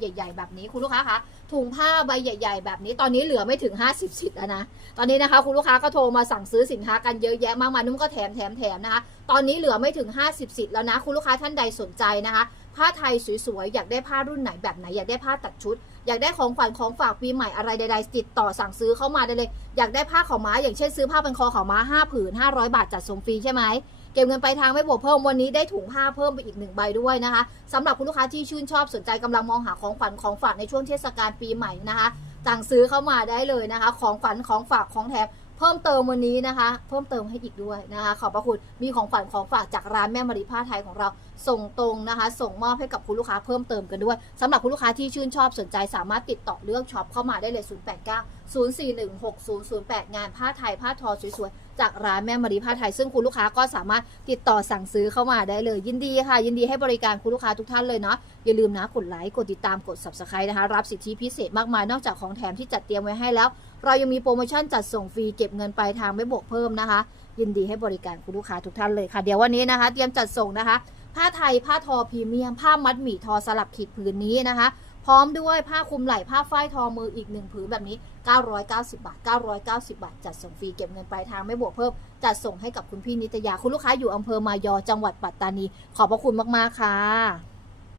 ใหญ่ ๆ แบบนี้คุณลูกค้าคะถุงผ้าใบใหญ่ ๆ แบบนี้ตอนนี้เหลือไม่ถึง 50สิทธิ์แล้วนะตอนนี้นะคะคุณลูกค้าก็โทรมาสั่งซื้อสินค้ากันเยอะแยะมากมายนุ่มก็แถมแถมแถมนะคะตอนนี้เหลือไม่ถึง 50สิทธิ์แล้วนะคุณลูกค้าท่านใดสนใจนะคะผ้าไทยสวยๆ อยากได้ผ้ารุ่นไหนแบบไหน อยากได้ผ้าตัดชุด อยากได้ของขวัญของฝากปีใหม่อะไรใดๆ ติดต่อสั่งซื้อเข้ามาได้เลย อยากได้ผ้าขาวม้า อย่างเช่นซื้อผ้าเป็นคอขาวม้า 5 ผืน 500 บาทจัดส่งฟรีใช่ไหม เก็บเงินไปลายทางไม่บวกเพิ่มวันนี้ได้ถุงผ้าเพิ่มไปอีกหนึ่งใบด้วยนะคะสำหรับคุณลูกค้าที่ชื่นชอบสนใจกำลังมองหาของขวัญของฝากในช่วงเทศกาลปีใหม่นะคะสั่งซื้อเข้ามาได้เลยนะคะ ของขวัญของฝากของแถม เพิ่มเติมวันนี้นะคะ เพิ่มเติมให้อีกด้วยนะคะ ขอบพระคุณมีของขวัญของฝากจากร้านแม่มาริผ้าไทยของเราส่งตรงนะคะ ส่งมอบให้กับคุณลูกค้าเพิ่มเติมกันด้วยสำหรับคุณลูกค้าที่ชื่นชอบสนใจสามารถติดต่อเลือกช็อปเข้ามาได้เลย 089 0416008 งานผ้าไทยผ้าทอสวยๆ จากร้านแม่มารีผ้าไทย ซึ่งคุณลูกค้าก็สามารถติดต่อสั่งซื้อเข้ามาได้เลย ยินดีค่ะ ยินดีให้บริการคุณลูกค้าทุกท่านเลยเนาะอย่าลืมนะกดไลค์กดติดตามกด subscribe นะคะ รับสิทธิพิเศษมากมายนอกจากของแถมที่จัดเตรียมไว้ให้แล้ว เรายังมีโปรโมชั่นจัดส่งฟรีเก็บเงินปลายทางไม่บวกเพิ่มนะคะ ยินดีให้บริการคุณลูกค้าทุกท่านเลยค่ะ เดี๋ยววันนี้นะคะ เตรียมจัดส่งนะคะ ผ้าไทยผ้าทอพรีเมียม ผ้ามัดหมี่ทอสลับขีดผืนนี้นะคะ พร้อมด้วยผ้าคลุมไหล่ผ้าฝ้ายทอมืออีกหนึ่งผืนแบบนี้ 990 บาท 990 บาท จัดส่งฟรีเก็บเงินปลายทางไม่บวกเพิ่ม จัดส่งให้กับคุณพี่นิตยาคุณลูกค้าอยู่อำเภอมายอจังหวัดปัตตานี ขอบพระคุณมากๆค่ะ